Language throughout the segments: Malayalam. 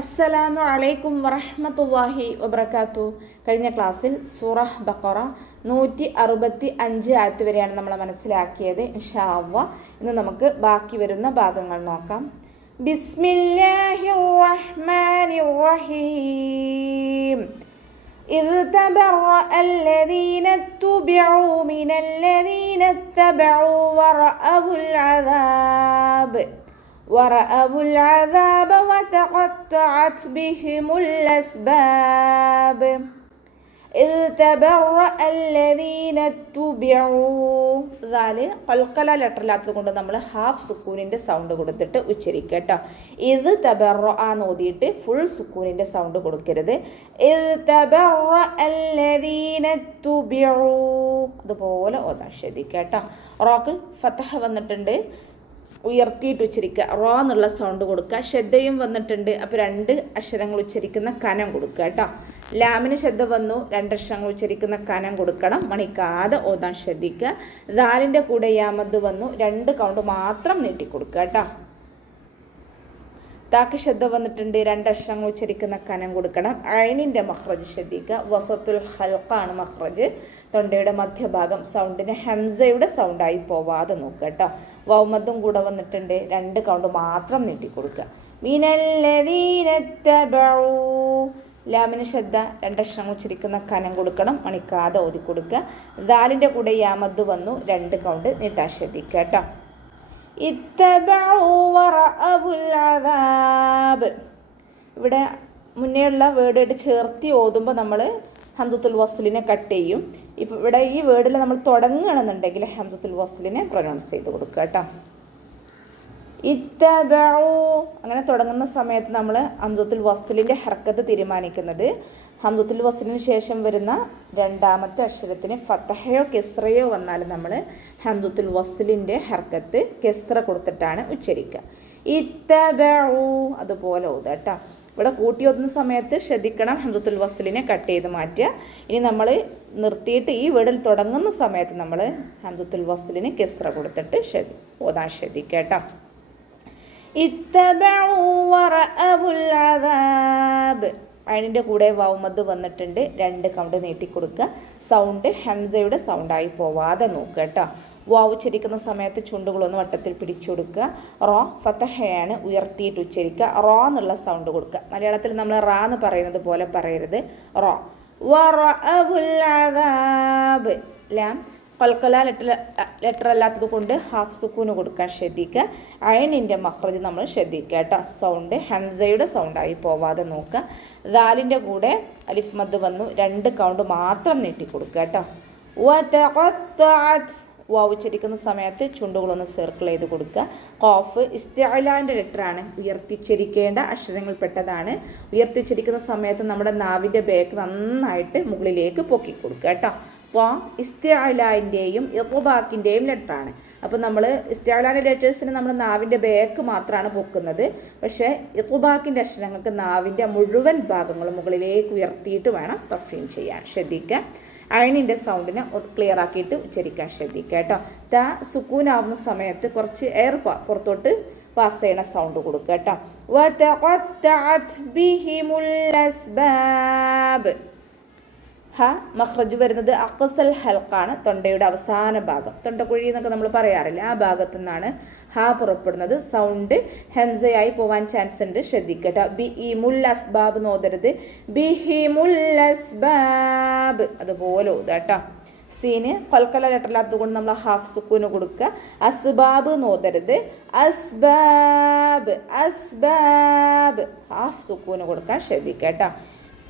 അസ്സലാമു അലൈക്കും വറഹ്മത്തുള്ളാഹി വബറകാത്തു. കഴിഞ്ഞ ക്ലാസ്സിൽ സൂറ ബഖറ 165 ആയത്ത് വരെയാണ് നമ്മൾ മനസ്സിലാക്കിയത്. ഇൻഷാ അല്ലാഹ് ഇന്ന് നമുക്ക് ബാക്കി വരുന്ന ഭാഗങ്ങൾ നോക്കാം. ബിസ്മില്ലാഹിർ റഹ്മാനിർ റഹീം. إذ تبرأ الذين اتبعوا من الذين اتبعوا ورأوا العذاب وتقطعت بهم الأسباب إذ تبرأ الذين اتبعوا കൽക്കല ലെറ്ററില്ലാത്തത് കൊണ്ട് നമ്മൾ ഹാഫ് സുക്കൂനിൻ്റെ സൗണ്ട് കൊടുത്തിട്ട് ഉച്ചരിക്കുക കേട്ടോ. ഇത് തബറ ഓതിയിട്ട് ഫുൾ സുക്കൂനിൻ്റെ സൗണ്ട് കൊടുക്കരുത്. ഇത് തബറ അല്ലദീന തുബിഉ അതുപോലെ ഓതാൻ ശ്രദ്ധിക്കുക കേട്ടോ. റോക്ക് ഫതഹ വന്നിട്ടുണ്ട്, ഉയർത്തിയിട്ട് ഉച്ചരിക്കുക. റോ എന്നുള്ള സൗണ്ട് കൊടുക്കുക. ശ്രദ്ധയും വന്നിട്ടുണ്ട്, അപ്പോൾ 2 അക്ഷരങ്ങൾ ഉച്ചരിക്കുന്ന കനം കൊടുക്കുക കേട്ടോ. ലാമിന് ശ്രദ്ധ വന്നു, 2 അക്ഷരങ്ങൾ ഉച്ചരിക്കുന്ന കനം കൊടുക്കണം. മണിക്കാതെ ഓതാൻ ശ്രദ്ധിക്കുക. ദാലിൻ്റെ കൂടെ യാമദ് വന്നു, 2 കൗണ്ട് മാത്രം നീട്ടിക്കൊടുക്കുക കേട്ടോ. താക്ക് ശ്രദ്ധ വന്നിട്ടുണ്ട്, 2 അക്ഷരങ്ങൾ ഉച്ചരിക്കുന്ന കനം കൊടുക്കണം. ഐനിൻ്റെ മഖ്റജ് ശ്രദ്ധിക്കുക. വസത്തുൽ ഹൽഖാണ് മഖ്റജ്, തൊണ്ടയുടെ മധ്യഭാഗം. സൗണ്ടിന് ഹംസയുടെ സൗണ്ടായി പോവാതെ നോക്കുക കേട്ടോ. വൗമദ്ദും കൂടെ വന്നിട്ടുണ്ട്, 2 കൗണ്ട് മാത്രം നീട്ടിക്കൊടുക്കുക. മിനല്ലദീന തബഉ ലാമിന് ശ്രദ്ധ, 2 അക്ഷരങ്ങൾ ഉച്ചരിക്കുന്ന കനം കൊടുക്കണം. മണിക്കാതെ ഓതി കൊടുക്കുക. ദാലിൻ്റെ കൂടെ യാമദ് വന്നു, 2 കൗണ്ട് നീട്ടാൻ ശ്രദ്ധിക്കുക കേട്ടോ. ഇവിടെ മുന്നേയുള്ള വേർഡായിട്ട് ചേർത്തി ഓതുമ്പോൾ നമ്മൾ ഹംസത്തുൽ വസ്ലിനെ കട്ട് ചെയ്യും. ഇപ്പോൾ ഇവിടെ ഈ വേർഡിൽ നമ്മൾ തുടങ്ങുകയാണെന്നുണ്ടെങ്കിൽ ഹംസത്തുൽ വസ്ലിനെ പ്രൊനൗൺസ് ചെയ്ത് കൊടുക്കുക കേട്ടോ. ഇത്തബഉ അങ്ങനെ തുടങ്ങുന്ന സമയത്ത് നമ്മൾ ഹംസത്തുൽ വസ്ലിൻ്റെ ഹർക്കത്ത് തീരുമാനിക്കുന്നത് ഹംസത്തുൽ വസ്ലിന് ശേഷം വരുന്ന 2ാമത്തെ അക്ഷരത്തിന് ഫതഹയോ കെസ്റയോ വന്നാൽ നമ്മൾ ഹംസത്തുൽ വസ്ലിൻ്റെ ഹർക്കത്ത് കെസ്റ കൊടുത്തിട്ടാണ് ഉച്ചരിക്കുക. ഇത്തബഉ അതുപോലെ ഓതുക കേട്ടോ. ഇവിടെ കൂട്ടി ഓതുന്ന സമയത്ത് ശ്രദ്ധിക്കണം, ഹംസത്തുൽ വസ്ലിനെ കട്ട് ചെയ്ത് മാറ്റുക. ഇനി നമ്മൾ നിർത്തിയിട്ട് ഈ വേർഡിൽ തുടങ്ങുന്ന സമയത്ത് നമ്മൾ ഹംസത്തുൽ വസ്ലിന് കെസ്റ കൊടുത്തിട്ട് ഓതാൻ ശ്രദ്ധിക്കുക കേട്ടോ. ഇത്തബഉ വറഅഉൽ അദാബ് അതിൻ്റെ കൂടെ വൗമദ് വന്നിട്ടുണ്ട്, 2 കൗണ്ട് നീട്ടിക്കൊടുക്കുക. സൗണ്ട് ഹംസയുടെ സൗണ്ടായി പോവാതെ നോക്കുക കേട്ടോ. വാവ് ഉച്ചരിക്കുന്ന സമയത്ത് ചുണ്ടുകളൊന്ന് വട്ടത്തിൽ പിടിച്ചു കൊടുക്കുക. റോ ഫതഹയാണ്, ഉയർത്തിയിട്ട് ഉച്ചരിക്കുക. റോ എന്നുള്ള സൗണ്ട് കൊടുക്കുക. മലയാളത്തിൽ നമ്മൾ റാ എന്ന് പറയുന്നത് പോലെ പറയരുത്. റോ വറഅഉൽ അദാബ്. ലാം കൽക്കല ലെറ്റർ അല്ലാത്തത് കൊണ്ട് ഹാഫ് സുക്കൂന് കൊടുക്കാൻ ശ്രദ്ധിക്കുക. ഐനിൻ്റെ മഖ്റജ് നമ്മൾ ശ്രദ്ധിക്കുക കേട്ടോ. സൗണ്ട് ഹംസയുടെ സൗണ്ടായി പോവാതെ നോക്കുക. ദാലിൻ്റെ കൂടെ അലിഫ് മദ് വന്നു, 2 കൗണ്ട് മാത്രം നീട്ടിക്കൊടുക്കുക കേട്ടോ. വാവ് ഉച്ചരിക്കുന്ന സമയത്ത് ചുണ്ടുകളൊന്ന് സർക്കിൾ ചെയ്ത് കൊടുക്കുക. ഖാഫ് ഇസ്തിഅലാൻ്റെ ലെറ്ററാണ്, ഉയർത്തിച്ചരിക്കേണ്ട അക്ഷരങ്ങൾപ്പെട്ടതാണ്. ഉയർത്തിച്ചരിക്കുന്ന സമയത്ത് നമ്മുടെ നാവിൻ്റെ ബേക്ക് നന്നായിട്ട് മുകളിലേക്ക് പൊക്കി കൊടുക്കുക കേട്ടോ. അപ്പോൾ ഇസ്തിഅലാൻ്റെയും ഇഖ്ബാക്കിൻ്റെയും ലെറ്ററാണ്. അപ്പോൾ നമ്മൾ ഇസ്തിഅലാൻ്റെ ലെറ്റേഴ്സിന് നമ്മൾ നാവിൻ്റെ ബേക്ക് മാത്രമാണ് പൊക്കുന്നത്. പക്ഷേ ഇഖ്ബാക്കിൻ്റെ അക്ഷരങ്ങൾക്ക് നാവിൻ്റെ മുഴുവൻ ഭാഗങ്ങളും മുകളിലേക്ക് ഉയർത്തിയിട്ട് വേണം തഫ്ഈം ചെയ്യാൻ ശ്രദ്ധിക്കുക. ഐനിൻ്റെ സൗണ്ടിനെ ക്ലിയർ ആക്കിയിട്ട് ഉച്ചരിക്കാൻ ശ്രദ്ധിക്കുക കേട്ടോ. ത സുക്കൂനാവുന്ന സമയത്ത് കുറച്ച് എയർ പുറത്തോട്ട് പാസ് ചെയ്യണ സൗണ്ട് കൊടുക്കുക കേട്ടോ. വതഖത്തഅത് ബിഹിമുൽ അസ്ബാബ്. ഹ മഖ്റജ് വരുന്നത് അഖ്സൽ ഹൽഖാണ്, തൊണ്ടയുടെ അവസാന ഭാഗം. തൊണ്ടക്കുഴി എന്നൊക്കെ നമ്മൾ പറയാറില്ല, ആ ഭാഗത്തു നിന്നാണ് ഹ പുറപ്പെടുന്നത്. സൗണ്ട് ഹംസയായി പോവാൻ ചാൻസ് ഉണ്ട്, ശ്രദ്ധിക്കട്ടോ. ബിഇമുൽ അസ്ബാബ് നോതരുത്, ബിഹിമുൽ അസ്ബാബ് അതുപോലെ ഓതാട്ടോ. സീന് കൽക്കല ലെറ്ററില്ലാത്തത് കൊണ്ട് നമ്മൾ ഹാഫ് സുക്കൂന് കൊടുക്കുക. അസ്ബാബ് നോതരുത്, അസ്ബാബ് അസ്ബാബ് ഹാഫ് സുക്കൂന് കൊടുക്കാൻ ശ്രദ്ധിക്കട്ടോ.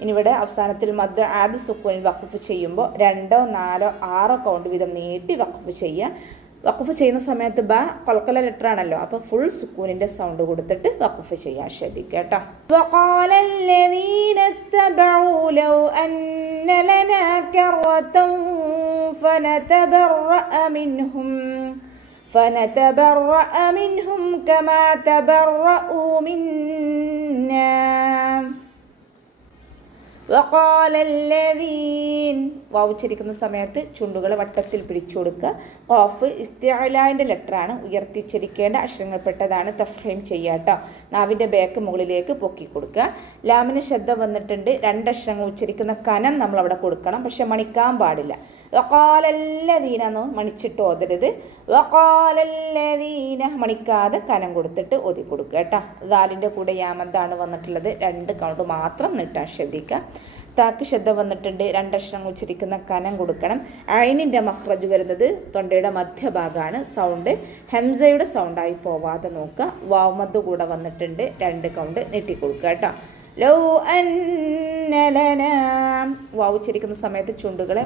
ഇനി ഇവിടെ അവസാനത്തിൽ മദ് ആദ് സുക്കൂനിൽ വഖഫ് ചെയ്യുമ്പോൾ 2, 4, 6 കൗണ്ട് വീതം നീട്ടി വഖഫ് ചെയ്യുക. വഖഫ് ചെയ്യുന്ന സമയത്ത് ബ കൽക്കല ലെറ്റർ ആണല്ലോ, അപ്പോൾ ഫുൾ സുക്കൂനിൻ്റെ സൗണ്ട് കൊടുത്തിട്ട് വഖഫ് ചെയ്യാൻ ശ്രദ്ധിക്കുക കേട്ടോ. വഖാല അല്ലദീന തബഉ ലൗ അന്ന ലനാ കറതൻ ഫനതബറഅ മിൻഹും കമാ തബറഉ മിന്നാ وقال الذين സീൻ വാവ് ഉച്ചരിക്കുന്ന സമയത്ത് ചുണ്ടുകൾ വട്ടത്തിൽ പിടിച്ചു കൊടുക്കുക. ഖാഫ് ഇസ്തിഅലാന്റെ ലെറ്ററാണ്, ഉയർത്തിച്ചരിക്കേണ്ട അക്ഷരങ്ങൾപ്പെട്ടതാണ്. തഫ്ഹീം ചെയ്യാട്ടോ. നാവിൻ്റെ ബാക്ക് മുകളിലേക്ക് പൊക്കി കൊടുക്കുക. ലാമിന് ശബ്ദ വന്നിട്ടുണ്ട്. രണ്ടക്ഷരങ്ങൾ ഉച്ചരിക്കുന്ന കനം നമ്മളവിടെ കൊടുക്കണം, പക്ഷെ മണിക്കാൻ പാടില്ല. വഖാലല്ലദീന എന്ന് മണിച്ചിട്ട് ഓതരുത്. വഖാലല്ലദീന മണിക്കാതെ കനം കൊടുത്തിട്ട് ഓതി കൊടുക്കുക കേട്ടോ. ദാലിൻ്റെ കൂടെ യാമന്താണ് വന്നിട്ടുള്ളത്. 2 കൗണ്ട് മാത്രം നീട്ടാൻ ശ്രദ്ധിക്കുക. താക്ക് ശബ്ദ വന്നിട്ടുണ്ട്. രണ്ടക്ഷരങ്ങൾ ഉച്ചരിക്കുന്ന കനം കൊടുക്കണം. ഐനിൻ്റെ മഖ്റജ് വരുന്നത് തൊണ്ടയുടെ മധ്യഭാഗമാണ്. സൗണ്ട് ഹംസയുടെ സൗണ്ടായി പോവാതെ നോക്കുക. വാവ്മദ് കൂടെ വന്നിട്ടുണ്ട്. 2 കൗണ്ട് നീട്ടിക്കൊടുക്കുക കേട്ടോ. ലൗ അന്ന ലനാ വാവ് ഉച്ചരിക്കുന്ന സമയത്ത് ചുണ്ടുകളെ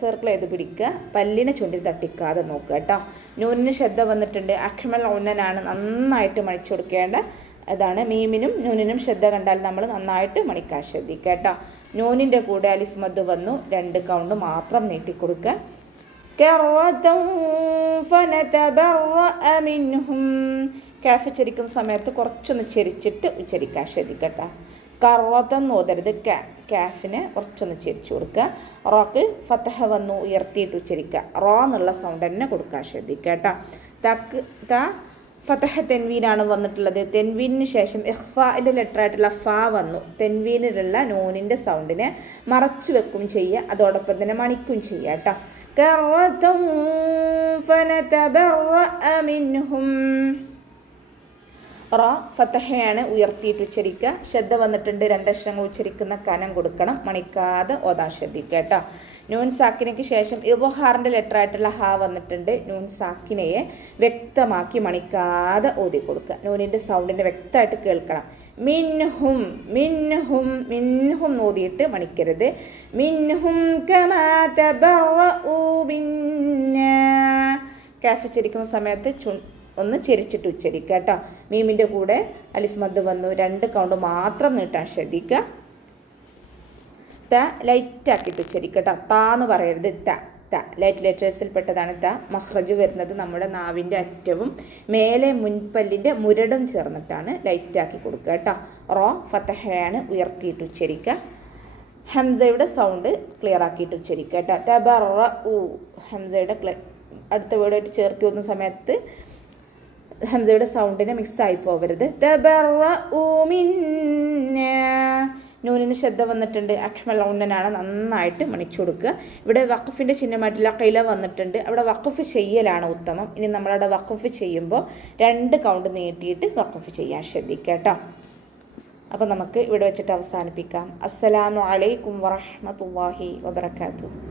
സർക്കിൾ ചെയ്ത് പിടിക്കുക. പല്ലിനെ ചുണ്ടിൽ തട്ടിക്കാതെ നോക്കുക കേട്ടോ. നൂനിന് ശബ്ദ വന്നിട്ടുണ്ട്. അഖ്മൽ ഊന്നനാണ്, നന്നായിട്ട് മണിച്ചു കൊടുക്കേണ്ട അതാണ്. മീമിനും നൂനിനും ശ്രദ്ധ കണ്ടാൽ നമ്മൾ നന്നായിട്ട് മണിക്കാൻ ശ്രദ്ധിക്കുക കേട്ടോ. നൂനിൻ്റെ കൂടെ അലിഫ് മദ് വന്നു. 2 കൗണ്ട് മാത്രം നീട്ടിക്കൊടുക്കുക. കാഫ് ഉച്ചരിക്കുന്ന സമയത്ത് കുറച്ചൊന്ന് ചെരിച്ചിട്ട് ഉച്ചരിക്കാൻ ശ്രദ്ധിക്കട്ടോ. കറോത്തെന്ന് ഓതരുത്. കാഫിനെ കുറച്ചൊന്ന് ചെരിച്ചു കൊടുക്കുക. റോക്ക് ഫതഹ വന്നു, ഉയർത്തിയിട്ട് ഉച്ചരിക്കുക. റോ എന്നുള്ള സൗണ്ട് തന്നെ കൊടുക്കാൻ ശ്രദ്ധിക്കുക കേട്ടോ. തക്ക് ത ഫതഹ തെൻവീനാണ് വന്നിട്ടുള്ളത്. തെൻവീനിന് ശേഷം ഇഖ്ഫാൻ്റെ ലെറ്ററായിട്ടുള്ള ഫ വന്നു. തെൻവീനിലുള്ള നൂനിൻ്റെ സൗണ്ടിനെ മറച്ചു വെക്കും ചെയ്യുക, അതോടൊപ്പം തന്നെ മണിക്കും ചെയ്യുക കേട്ടോ. കറോത്തം ഫനതബറഅ മിൻഹും റ ഫതഹയാണ്, ഉയർത്തിയിട്ട് ഉച്ചരിക്കുക. ശ്രദ്ധ വന്നിട്ടുണ്ട്. 2 അക്ഷരങ്ങൾ ഉച്ചരിക്കുന്ന കനം കൊടുക്കണം, മണിക്കാതെ ഓതാൻ ശ്രദ്ധിക്കുക കേട്ടോ. നൂൻ സാക്കിനയ്ക്ക് ശേഷം ഇദ്ഹാറിൻ്റെ ലെറ്ററായിട്ടുള്ള ഹ വന്നിട്ടുണ്ട്. നൂൻ സാക്കിനയെ വ്യക്തമാക്കി മണിക്കാതെ ഓതി കൊടുക്കുക. നൂനിൻ്റെ സൗണ്ടിനെ വ്യക്തമായിട്ട് കേൾക്കണം. മിൻഹും മിൻഹും മിൻഹും ഓതിയിട്ട് മണിക്കരുത്. മിൻഹും കമാ തബറഉ ബിന്നാ കാഫ് ഉച്ചരിക്കുന്ന സമയത്ത് ഒന്ന് ചെരിച്ചിട്ട് ഉച്ചരിക്കുക കേട്ടോ. മീമിൻ്റെ കൂടെ അലിഫ് മദ് വന്നു. 2 കൗണ്ട് മാത്രം നീട്ടാൻ ശ്രദ്ധിക്കുക. ത ലൈറ്റാക്കിയിട്ട് ഉച്ചരിക്കട്ടോ. ത എന്ന് പറയരുത്. ത ലൈറ്റ് ലെറ്റേഴ്സിൽപ്പെട്ടതാണ് ത. മഖ്റജ് വരുന്നത് നമ്മുടെ നാവിൻ്റെ അറ്റവും മേലെ മുൻപല്ലിൻ്റെ മുരടും ചേർന്നിട്ടാണ്. ലൈറ്റാക്കി കൊടുക്കുക കേട്ടോ. റോ ഫതഹയാണ്, ഉയർത്തിയിട്ട് ഉച്ചരിക്കുക. ഹംസയുടെ സൗണ്ട് ക്ലിയർ ആക്കിയിട്ട് ഉച്ചരിക്കുക കേട്ടോ. തബറഉ ഹംസയുടെ അടുത്ത വേർഡായിട്ട് ചേർത്ത് വന്ന സമയത്ത് ഹംസയുടെ സൗണ്ടിനെ മിക്സായി പോകരുത്. തബറഉ മിന്നാ നൂനിന് ശ്രദ്ധ വന്നിട്ടുണ്ട്. അഖ്മൽ ഊന്നനാണ്, നന്നായിട്ട് മണിച്ചു കൊടുക്കുക. ഇവിടെ വഖഫിൻ്റെ ചിഹ്നമായിട്ടുള്ള ഖില വന്നിട്ടുണ്ട്. അവിടെ വഖഫ് ചെയ്യലാണ് ഉത്തമം. ഇനി നമ്മളവിടെ വഖഫ് ചെയ്യുമ്പോൾ 2 കൗണ്ട് നീട്ടിയിട്ട് വഖഫ് ചെയ്യാൻ ശ്രദ്ധിക്കുക കേട്ടോ. അപ്പോൾ നമുക്ക് ഇവിടെ വെച്ചിട്ട് അവസാനിപ്പിക്കാം. അസ്സലാമു അലൈക്കും വറഹ്മത്തുള്ളാഹി വബറകാതുഹു.